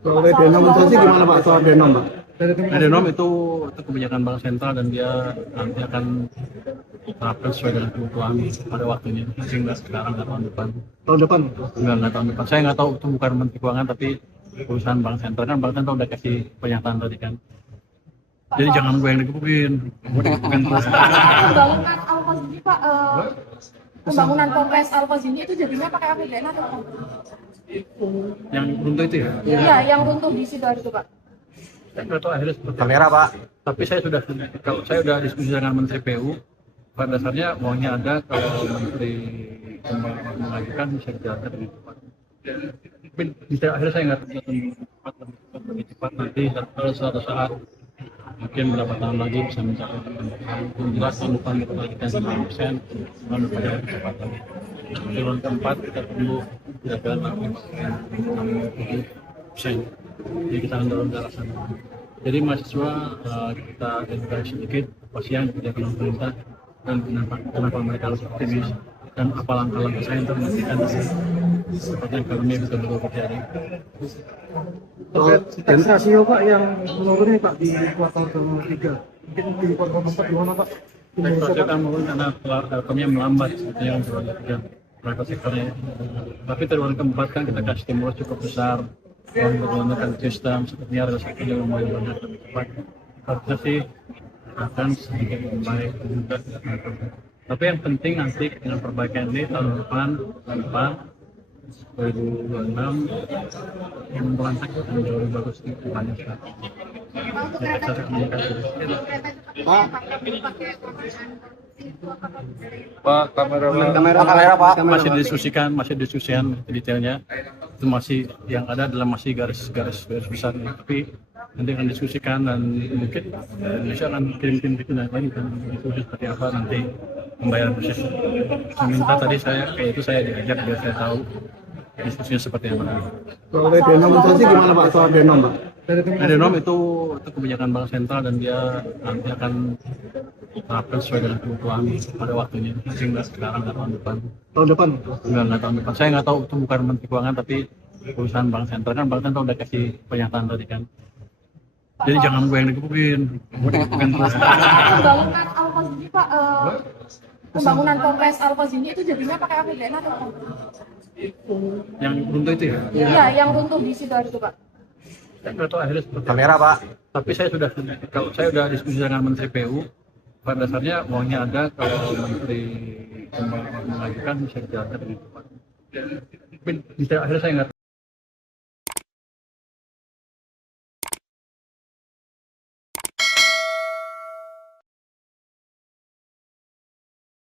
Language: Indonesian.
Kalau denominasi gimana Pak soal denom Pak? Denom itu kebijakan bank sentral dan dia nanti akan terapkan sesuai dengan kebutuhan pada waktunya. Sehingga sekarang nggak tahun depan. Tahun depan? Nggak tahun depan. Saya nggak tahu itu bukan Menteri Keuangan tapi perusahaan bank sentral kan bank sentral udah kasih pernyataan tadi kan. Jadi jangan gue yang digebukin, gue digebukin terus. Pembangunan Al-Qazini Pak, pembangunan Polres Al-Qazini itu jadinya pakai APBN atau apa? Yang runtuh itu ya? Iya, yang runtuh di Sidoarjo Pak. Saya nggak tahu akhirnya seperti apa. Kamera Pak. Tapi kalau saya sudah diskusi dengan Menteri PU, pada dasarnya maunya ada kalau Menteri mengajukan bisa dijalankan lebih cepat. Tapi akhirnya saya nggak tahu lebih cepat nanti kalau suatu saat mungkin berapa tahun lagi bisa mencapai jelas tahun depan kita bagikan 9%, tahun depan yang kecepatan. Triwulan keempat kita tunggu kira-kira 6,7%. Jadi kita akan dorong ke arah sana. Jadi mahasiswa kita edukasi sedikit pasien kebijakan pemerintah dan kenapa mereka harus optimis dan apa langkah-langkah saya untuk memastikan seperti ekonomi betul-betul terjadi. Dan rasio Pak yang menurunnya Pak di kuartal ke-3, mungkin di kuartal ke-4 gimana Pak? Sektor akan menurun karena ekonominya melambat seperti yang sudah dilakukan private sektornya. Tapi triwulan keempat kan kita kasih stimulus cukup besar, menggunakan sistem sepertinya real estate juga lumayan banyak lebih cepat. Harusnya sih akan sedikit membaik juga. Tapi yang penting nanti dengan perbaikan ini tahun depan 2026 yang berlanjut akan jauh lebih bagus di depannya. Pak, Kamera Pak. masih diskusikan detailnya. Itu masih yang ada adalah masih garis besar. Tapi nanti akan diskusikan dan mungkin Indonesia akan kirim tim lagi kan diskusi seperti apa nanti pembayaran proses. Saya minta tadi kayak itu saya diajak biar saya tahu diskusinya seperti apa. Kalau denominasi gimana Pak soal denom Pak? Denom itu kebijakan bank sentral dan dia nanti akan terapkan sesuai dengan kebutuhan pada waktunya. Sehingga sekarang nggak tahun depan. Tahun depan? Nggak tahun depan. Saya nggak tahu itu bukan Menteri Keuangan tapi perusahaan bank sentral kan bank sentral udah kasih pernyataan tadi kan. Jadi jangan gue yang digebukin, gue digebukin terus. Pembangunan Al-Qazini Pak, pembangunan Polres Al-Qazini itu jadinya pakai APBN atau apa? Yang runtuh itu ya? Iya, yang runtuh di Sidoarjo Pak. Saya nggak tahu akhirnya seperti apa. Kamera Pak. Tapi saya sudah diskusi dengan Menteri PU, pada dasarnya maunya ada kalau Menteri mengajukan bisa dijalankan lebih cepat. Tapi akhirnya saya nggak